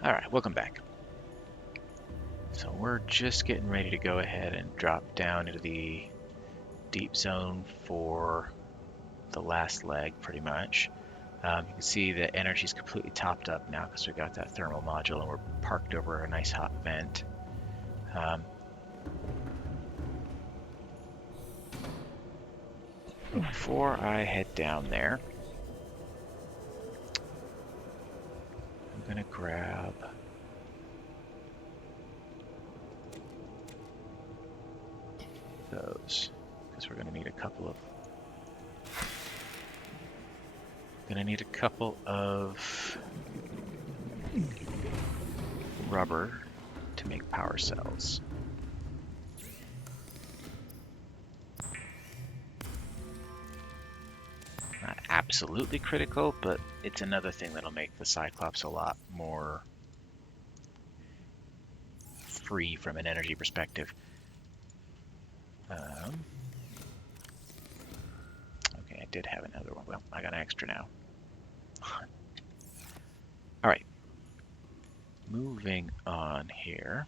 Alright, welcome back. So we're just getting ready to go ahead and drop down into the deep zone for the last leg, pretty much. You can see the energy's completely topped up now because we got that thermal module and we're parked over a nice hot vent. Before I head down there, I'm gonna grab those because we're gonna need a couple of rubber to make power cells. Not absolutely critical, but it's another thing that'll make the Cyclops a lot more free from an energy perspective. Okay, I did have another one. Well, I got an extra now. All right, moving on here.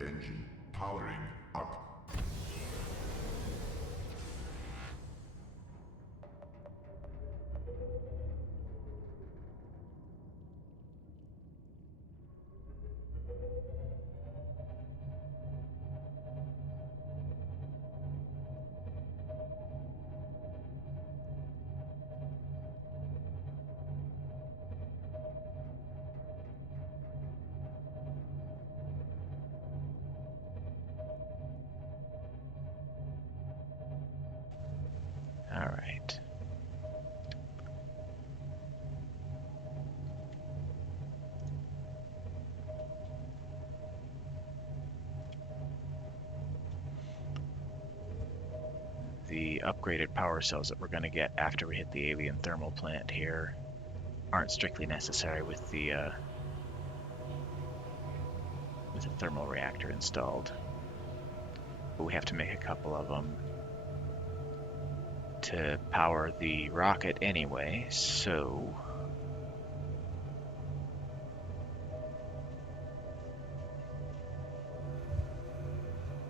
Engine powering up. All right. The upgraded power cells that we're going to get after we hit the alien thermal plant here aren't strictly necessary with the thermal reactor installed, but we have to make a couple of them to power the rocket anyway, so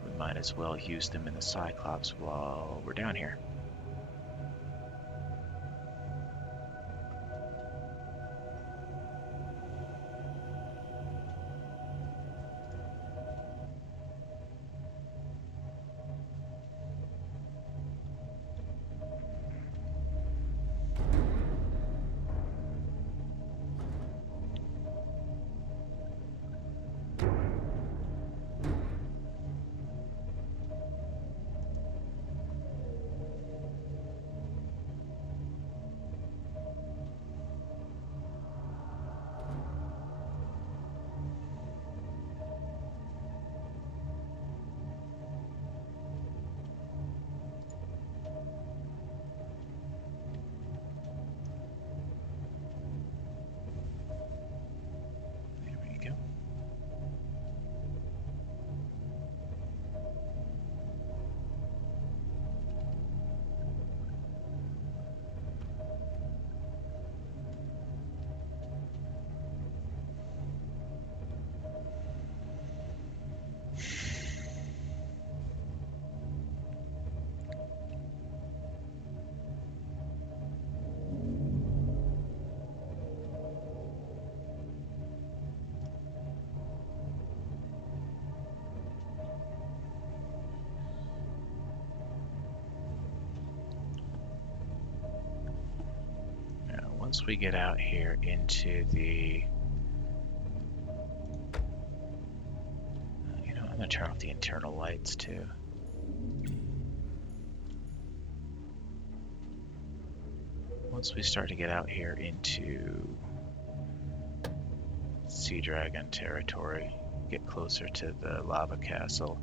we might as well use them in the Cyclops while we're down here. There we go. Now, once we get out here into the I'm going to turn off the internal lights too. Once we start to get out here into Sea Dragon territory, get closer to the lava castle,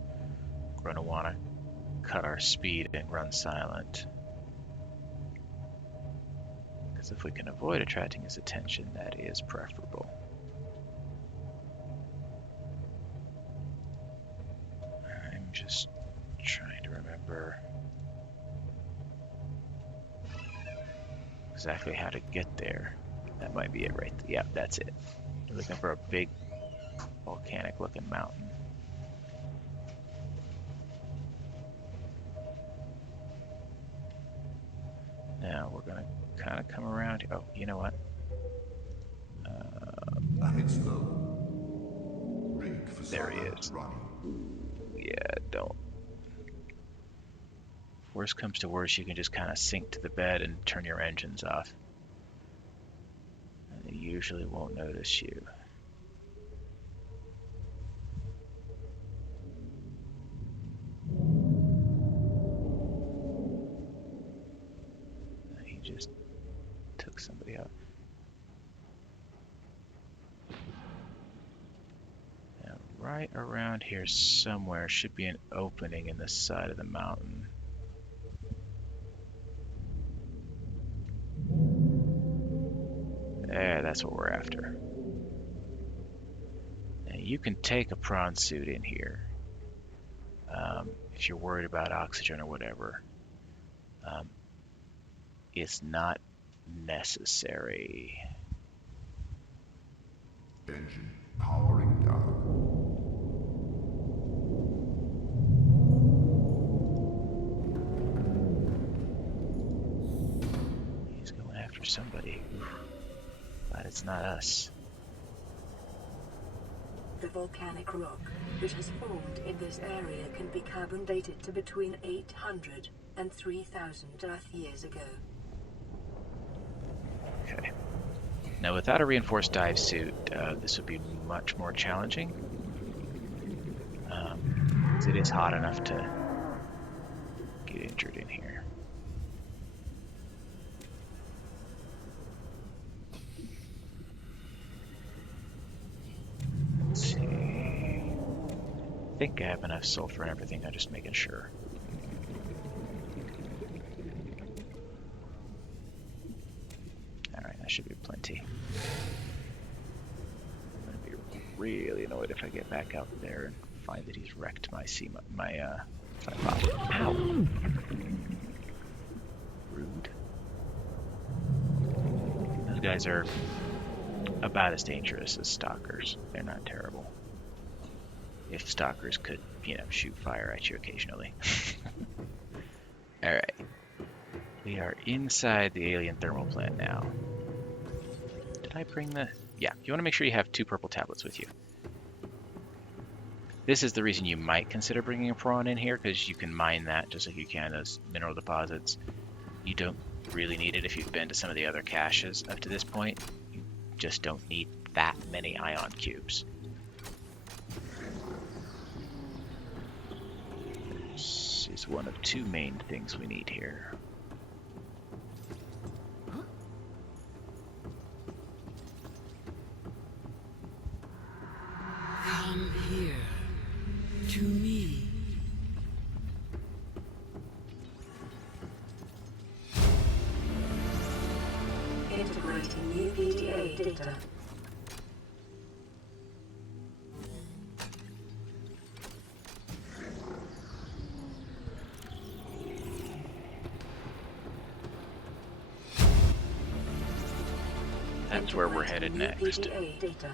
we're going to want to cut our speed and run silent. Because if we can avoid attracting his attention, that is preferable. I'm just trying to remember exactly how to get there. That might be it right there. Yeah, that's it. You're looking for a big volcanic looking mountain. Now we're gonna kind of come around. Oh, you know what? Ahead slow. Rig There he facade is. running. Yeah, don't. Worst comes to worst, you can just kind of sink to the bed and turn your engines off. And they usually won't notice you. He just took somebody out. Now, right around here somewhere should be an opening in the side of the mountain. There, that's what we're after. Now, you can take a prawn suit in here if you're worried about oxygen or whatever. It's not necessary. Engine powering down. He's going after somebody. But it's not us. The volcanic rock which has formed in this area can be carbon dated to between 800 and 3,000 Earth years ago. Okay. Now, without a reinforced dive suit, this would be much more challenging. 'Cause it is hot enough to get injured in here. Let's see. I think I have enough sulfur and everything. I'm just making sure. Alright, that should be plenty. I'm gonna be really annoyed if I get back out there and find that he's wrecked my tripod. Ow! Rude. Those guys are about as dangerous as stalkers. They're not terrible. If stalkers could, shoot fire at you occasionally. Alright. We are inside the alien thermal plant now. Did I bring the... Yeah, you want to make sure you have 2 purple tablets with you. This is the reason you might consider bringing a prawn in here, because you can mine that just like you can those mineral deposits. You don't really need it if you've been to some of the other caches up to this point. You just don't need that many ion cubes. This is one of 2 main things we need here. Come here, to me. Integrating new PDA data. That's where we're headed next. PDA data.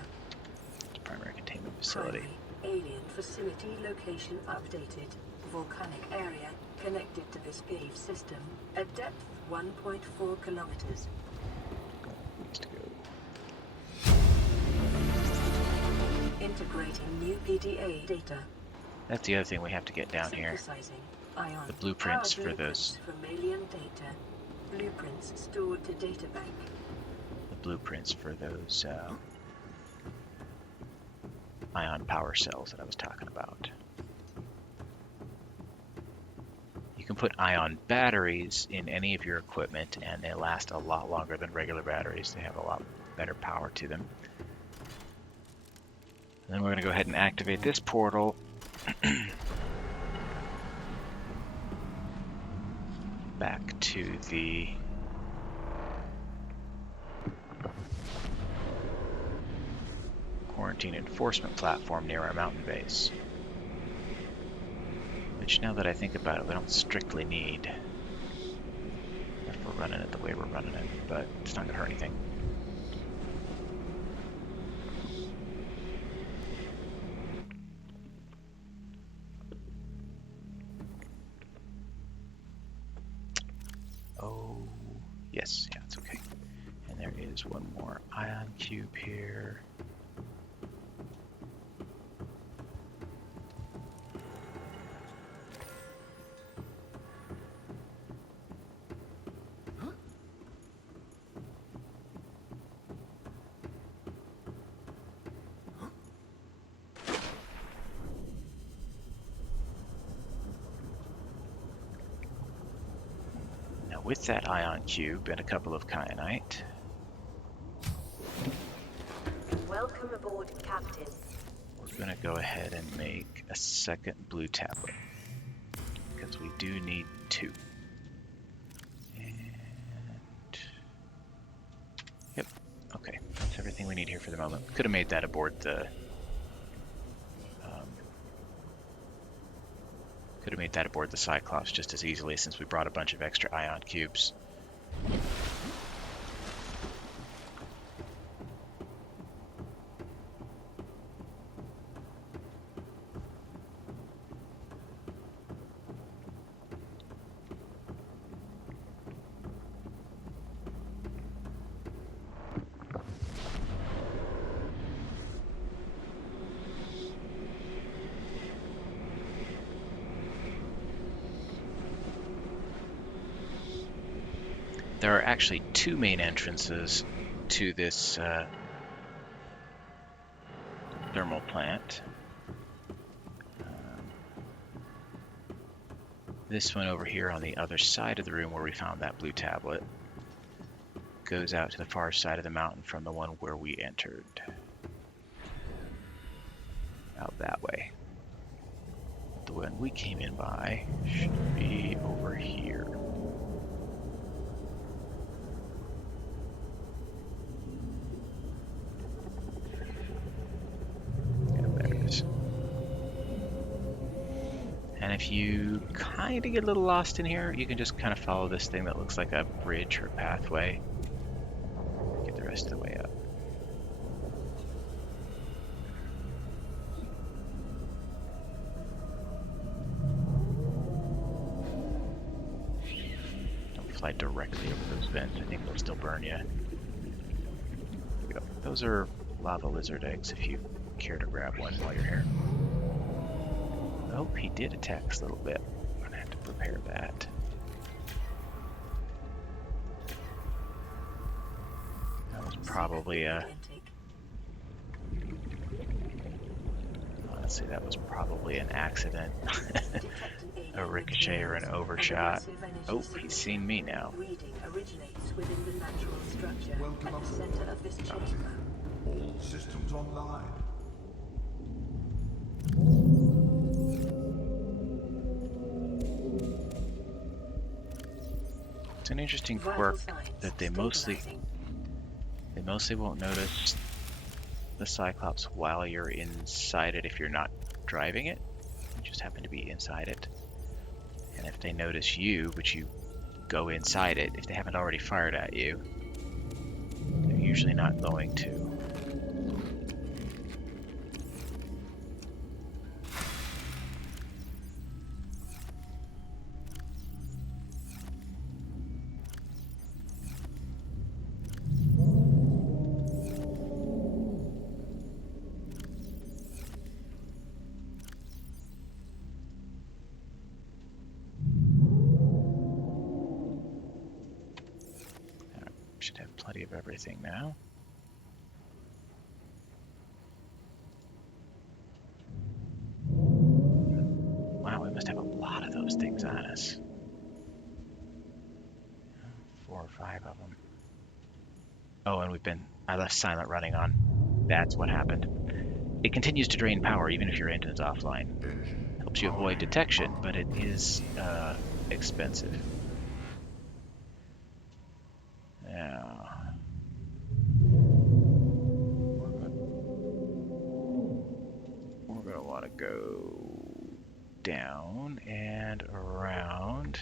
Primary containment facility. Primary alien facility location updated. Volcanic area connected to this cave system at depth 1.4 kilometers. Needs to go. Integrating new PDA data. That's the other thing we have to get down here. Synthesizing ion The blueprints powered for those. blueprints from alien data. Blueprints stored to data bank. The blueprints for those ion power cells that I was talking about. You can put ion batteries in any of your equipment and they last a lot longer than regular batteries. They have a lot better power to them. And then we're going to go ahead and activate this portal. Back to the quarantine enforcement platform near our mountain base. Which, now that I think about it, we don't strictly need. If we're running it the way we're running it, but it's not going to hurt anything. Oh, yes, yeah, it's okay. And there is one more ion cube here. With that ion cube and a couple of kyanite. Welcome aboard, Captain. We're going to go ahead and make a second blue tablet, because we do need 2. And yep, okay, that's everything we need here for the moment. Could have made that aboard the Cyclops just as easily, since we brought a bunch of extra ion cubes. There are actually 2 main entrances to this thermal plant. This one over here on the other side of the room where we found that blue tablet goes out to the far side of the mountain from the one where we entered. Out that way. The one we came in by should be over here. And if you kind of get a little lost in here, you can just kind of follow this thing that looks like a bridge or pathway. Get the rest of the way up. Don't fly directly over those vents. I think they'll still burn you. There we go. Those are lava lizard eggs if you care to grab one while you're here. Oh, he did attack us a little bit. I'm gonna have to prepare that. That was probably a... Honestly, that was probably an accident. A ricochet or an overshot. Oh, he's seen me now. Reading originates within the natural structure at the center of this chamber. All systems online. It's an interesting quirk that they mostly won't notice the Cyclops while you're inside it if you're not driving it. You just happen to be inside it. And if they notice you, but you go inside it, if they haven't already fired at you, they're usually not going to. Should have plenty of everything now. Wow, we must have a lot of those things on us. 4 or 5 of them. Oh, and I left silent running on. That's what happened. It continues to drain power even if your engine's offline. Helps you avoid detection, but it is expensive. Now, we're going to want to go down and around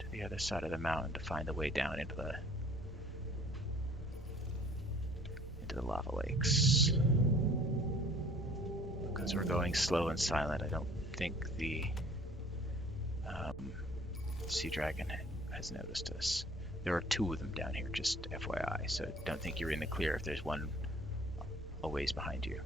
to the the other side of the mountain to find a way down into the lava lakes. Because we're going slow and silent, I don't think the sea dragon has noticed us. There are two of them down here, just FYI, so don't think you're in the clear if there's one a ways behind you.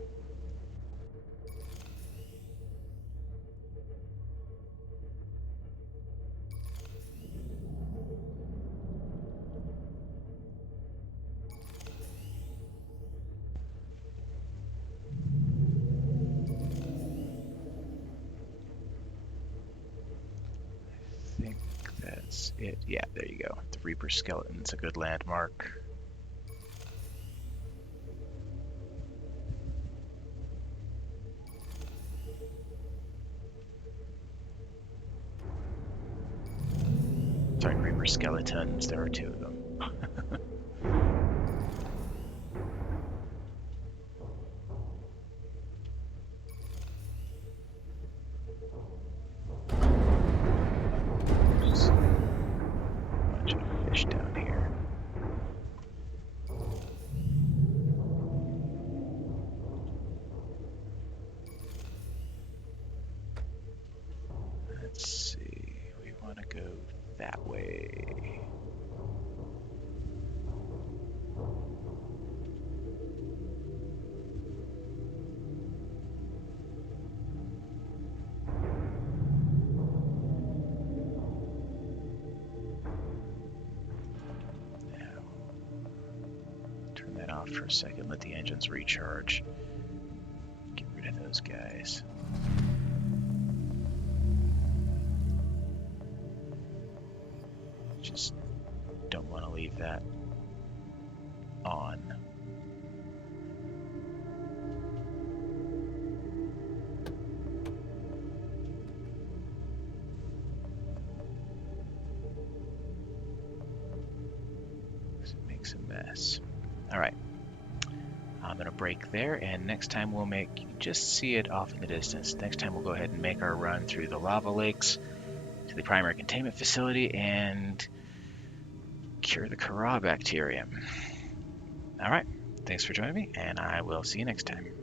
I think that's it. Yeah, there you go. The Reaper skeleton's a good landmark. Sorry, Reaper skeletons. There are two of them. There's a bunch of fish down here. Let's see. We want to go that way. Now, turn that off for a second. Let the engines recharge. Get rid of those guys. Just don't want to leave that on. It makes a mess. All right, I'm gonna break there, and next time we'll make, you can just see it off in the distance. Next time we'll go ahead and make our run through the lava lakes to the primary containment facility and cure the Kara bacterium. All right, thanks for joining me, and I will see you next time.